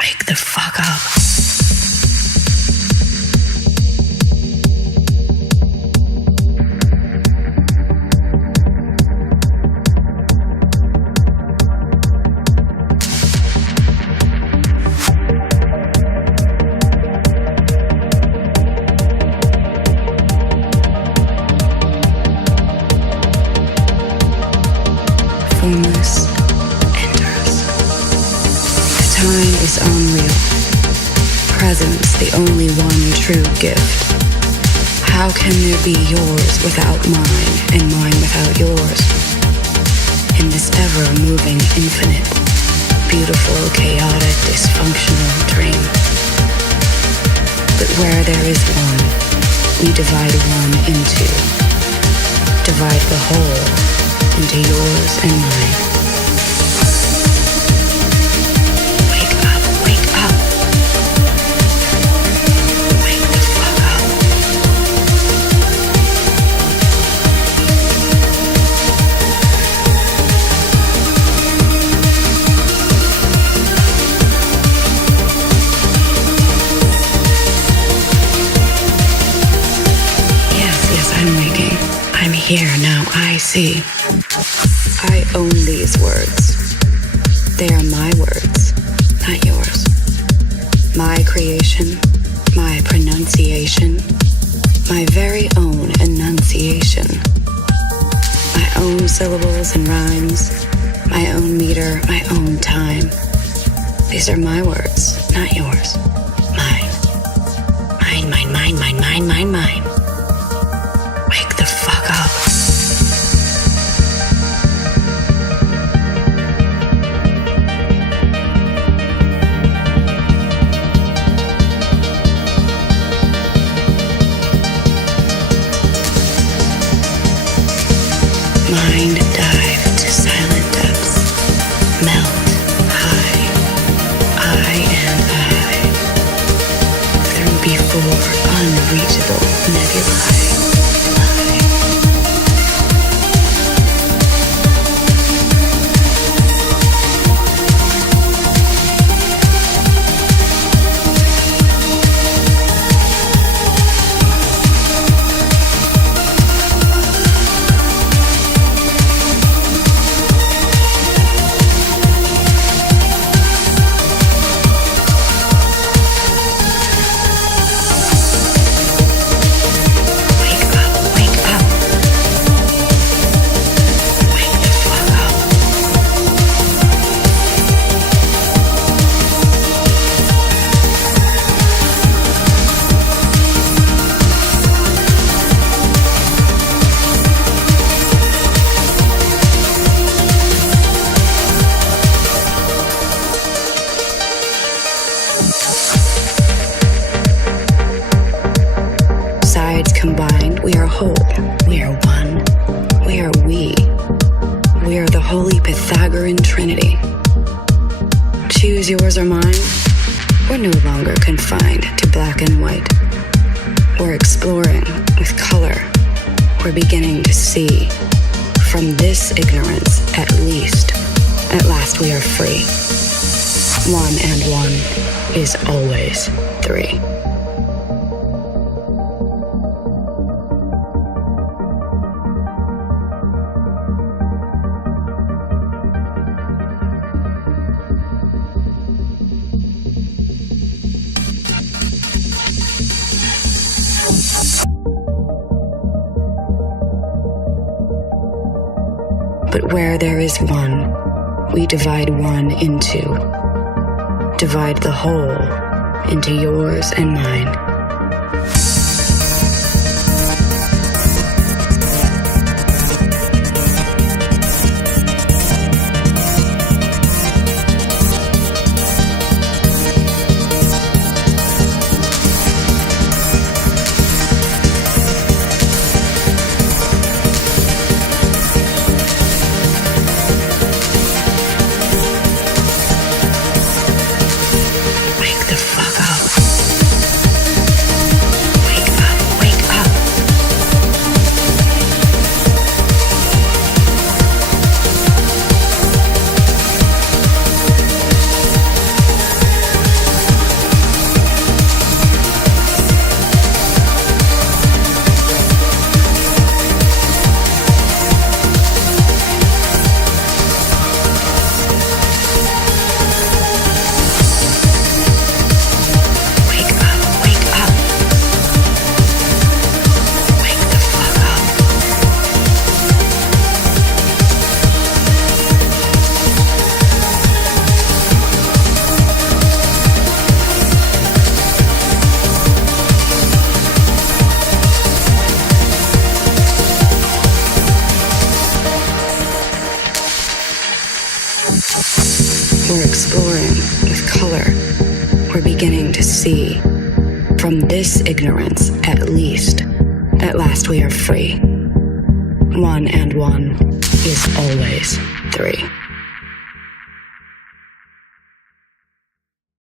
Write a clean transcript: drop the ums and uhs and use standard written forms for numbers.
Wake the fuck up. Formless enters. Time is unreal. Presence the only one true gift. How can there be yours without mine and mine without yours? In this ever-moving infinite, beautiful, chaotic, dysfunctional dream. But where there is one, we divide one into. Divide the whole into yours and mine. Wake up, wake up. Wake the fuck up. Yes, I'm waking. I'm here now, I see. I own these words. They are my words, not yours. My creation, my pronunciation, my very own enunciation. My own syllables and rhymes, my own meter, my own time. These are my words, not yours. Mine. Mine, mine, mine, mine, mine, mine, mine. Wake the fuck up. Mind dive to silent depths. Melt high. I and I. Through before unreachable nebulae. Combined, we are whole, we are one, we are we. We are the holy Pythagorean trinity. Choose yours or mine. We're no longer confined to black and white. We're exploring with color. We're beginning to see. From this ignorance, at least, at last we are free. One and one is always three. But where there is one, we divide one into. Divide the whole into yours and mine. Wake the fuck up. exploring with color, we're beginning to see, from this ignorance at least, at last we are free. 1 and 1 is always 3.